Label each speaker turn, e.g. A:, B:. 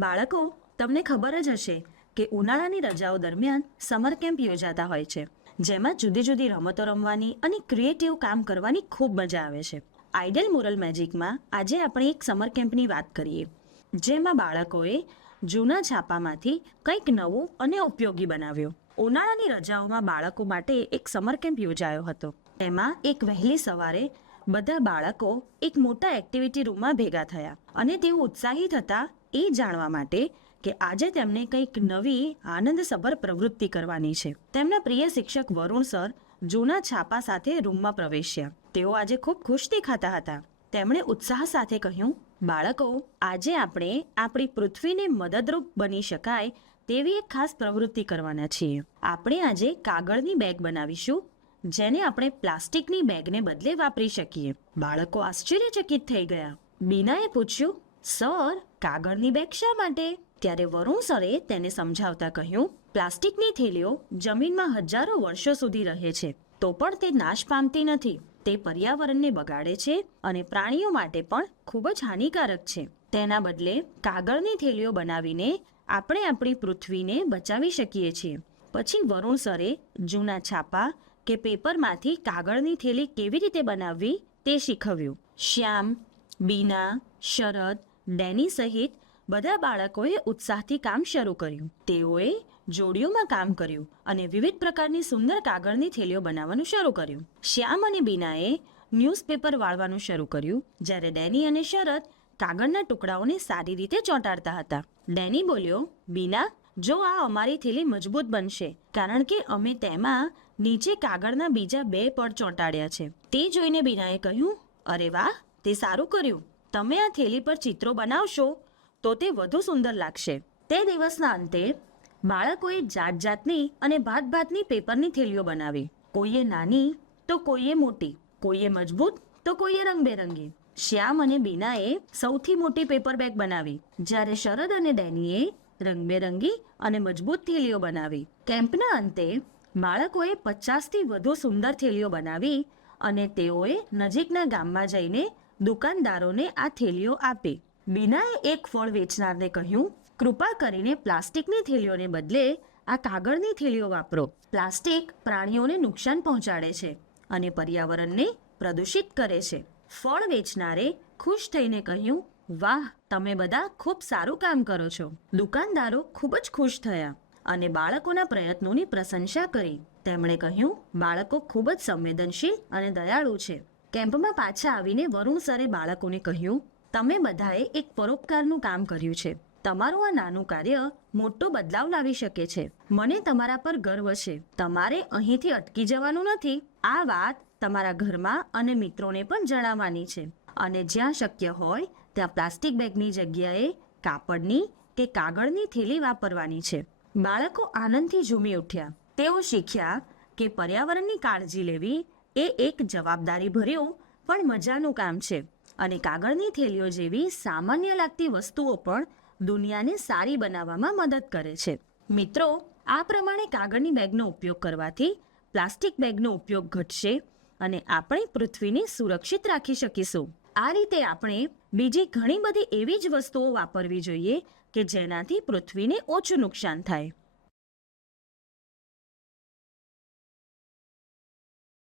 A: બાળકો, તમને ખબર જ હશે કે ઉનાળાની રજાઓ દરમિયાન સમર કેમ્પ યોજાતા હોય છે, જેમાં જુદી જુદી રમતો રમવાની અને ક્રિએટિવ કામ કરવાની ખૂબ મજા આવે છે. આઈડલ મોરલ મેજિકમાં આજે આપણે એક સમર કેમ્પની વાત કરીએ, જેમાં બાળકોએ જૂના છાપામાંથી કંઈક નવું અને ઉપયોગી બનાવ્યું. ઉનાળાની રજાઓમાં બાળકો માટે એક સમર કેમ્પ યોજાયો હતો તેમાં એક વહેલી સવારે બધા બાળકો એક મોટા એક્ટિવિટી રૂમમાં ભેગા થયા અને તેઓ ઉત્સાહિત હતા એ જાણવા માટે કે આજે તેમને કંઈક નવી, આનંદસભર પ્રવૃત્તિ કરવાની છે. તેમના પ્રિય શિક્ષક વરુણ સર જૂના છાપા સાથે રૂમમાં પ્રવેશ્યા. તેઓ આજે ખૂબ ખુશ દેખાતા હતા. તેમણે ઉત્સાહ સાથે કહ્યું, બાળકો, આજે આપણે આપણી પૃથ્વીને મદદરૂપ બની શકાય તેવી એક ખાસ પ્રવૃત્તિ કરવાના છીએ. આપણે આજે કાગળની બેગ બનાવીશું, જેને આપણે પ્લાસ્ટિકની બેગને બદલે વાપરી શકીએ. બાળકો આશ્ચર્યચકિત થઈ ગયા. બીનાએ પૂછ્યું સર, કાગળની બેગ શા માટે? ત્યારે વરુણ સરે તેને સમજાવતા કહ્યું, પ્લાસ્ટિકની થેલીઓ જમીનમાં હજારો વર્ષો સુધી રહે છે, તો પણ તે નાશ પામતી નથી. તે પર્યાવરણને બગાડે છે અને પ્રાણીઓ માટે પણ ખૂબ જ હાનિકારક છે. તેના બદલે, કાગળની થેલીઓ બનાવીને આપણે આપણી પૃથ્વીને બચાવી શકીએ છીએ. પછી વરુણ સરે જૂના છાપા કે પેપરમાંથી કાગળની થેલી કેવી રીતે બનાવવી તે શીખવ્યું. શ્યામ, બીના, શરદ ડેની સહિત બધા બાળકોએ ઉત્સાહથી કામ શરૂ કર્યું. તેઓએ જોડીઓમાં કામ કર્યું અને વિવિધ પ્રકારની સુંદર કાગળની થેલીઓ બનાવવાનું શરૂ કર્યું. શ્યામ અને બીનાએ ન્યૂઝપેપર વાળવાનું શરૂ કર્યું, જ્યારે ડેની અને શરદ કાગળના ટુકડાઓને સારી રીતે ચોંટાડતા હતા. ડેની બોલ્યો, બીના, જો આ અમારી થેલી મજબૂત બનશે, કારણ કે અમે તેમાં નીચે કાગળના બીજા બે પડ ચોંટાડ્યા છે. તે જોઈને બીનાએ કહ્યું, અરે વાહ, તે સારું કર્યું. તમે આ થેલી પર ચિત્રો બનાવશો, તો તે વધુ સુંદર લાગશે. તે દિવસના અંતે, બાળકોએ જાત જાતની અને ભાત ભાતની પેપરની થેલીઓ બનાવી. કોઈએ નાની, તો કોઈએ મોટી. કોઈએ મજબૂત, તો કોઈએ રંગબેરંગી. શ્યામ અને બીનાએ સૌથી મોટી પેપર બેગ બનાવી. જ્યારે શરદ અને ડેનીએ રંગબેરંગી અને મજબૂત થેલીઓ બનાવી. કેમ્પના અંતે, બાળકોએ પચાસથી વધુ સુંદર થેલીઓ બનાવી અને તેઓએ નજીકના ગામમાં જઈને દુકાનદારોને આ થેલીઓ આપી. બીનાએ એક ફળ વેચનારને કહ્યું, કૃપા કરીને પ્લાસ્ટિકની થેલીઓને બદલે આ કાગળની થેલીઓ વાપરો. પ્લાસ્ટિક પ્રાણીઓને નુકસાન પહોંચાડે છે અને પર્યાવરણને પ્રદૂષિત કરે છે. ફળ વેચનારે ખુશ થઈને કહ્યું, વાહ, તમે બધા ખૂબ સારું કામ કરો છો. દુકાનદારો ખૂબ જ ખુશ થયા અને બાળકોના પ્રયત્નોની પ્રશંસા કરી. તેમણે કહ્યું, બાળકો ખૂબ જ સંવેદનશીલ અને દયાળુ છે. કેમ્પમાં પાછા આવીને વરુણ સરે બાળકોને કહ્યું, તમે બધાએ એક પરોપકારનું કામ કર્યું છે. તમારું આ નાનું કાર્ય મોટો બદલાવ લાવી શકે છે. મને તમારા પર ગર્વ છે. તમારે અહીંથી અટકી જવાનું નથી. આ વાત તમારા ઘરમાં અને મિત્રોને પણ જણાવવાની છે. અને જ્યાં શક્ય હોય, ત્યાં પ્લાસ્ટિક બેગની જગ્યાએ કાપડની કે કાગળની થેલી વાપરવાની છે. બાળકો આનંદથી ઝૂમી ઉઠ્યા. તેઓ શીખ્યા કે પર્યાવરણની કાળજી લેવી એ એક જવાબદારી ભર્યું, પણ મજાનું કામ છે. અને કાગળની થેલીઓ જેવી સામાન્ય લાગતી વસ્તુઓ પણ દુનિયાને સારી બનાવવામાં મદદ કરે છે. મિત્રો, આ પ્રમાણે કાગળની બેગનો ઉપયોગ કરવાથી પ્લાસ્ટિક બેગનો ઉપયોગ ઘટશે અને આપણે પૃથ્વીને સુરક્ષિત રાખી શકીશું. આ રીતે આપણે બીજી ઘણી બધી એવી જ વસ્તુઓ વાપરવી જોઈએ કે જેનાથી પૃથ્વીને ઓછું નુકસાન થાય.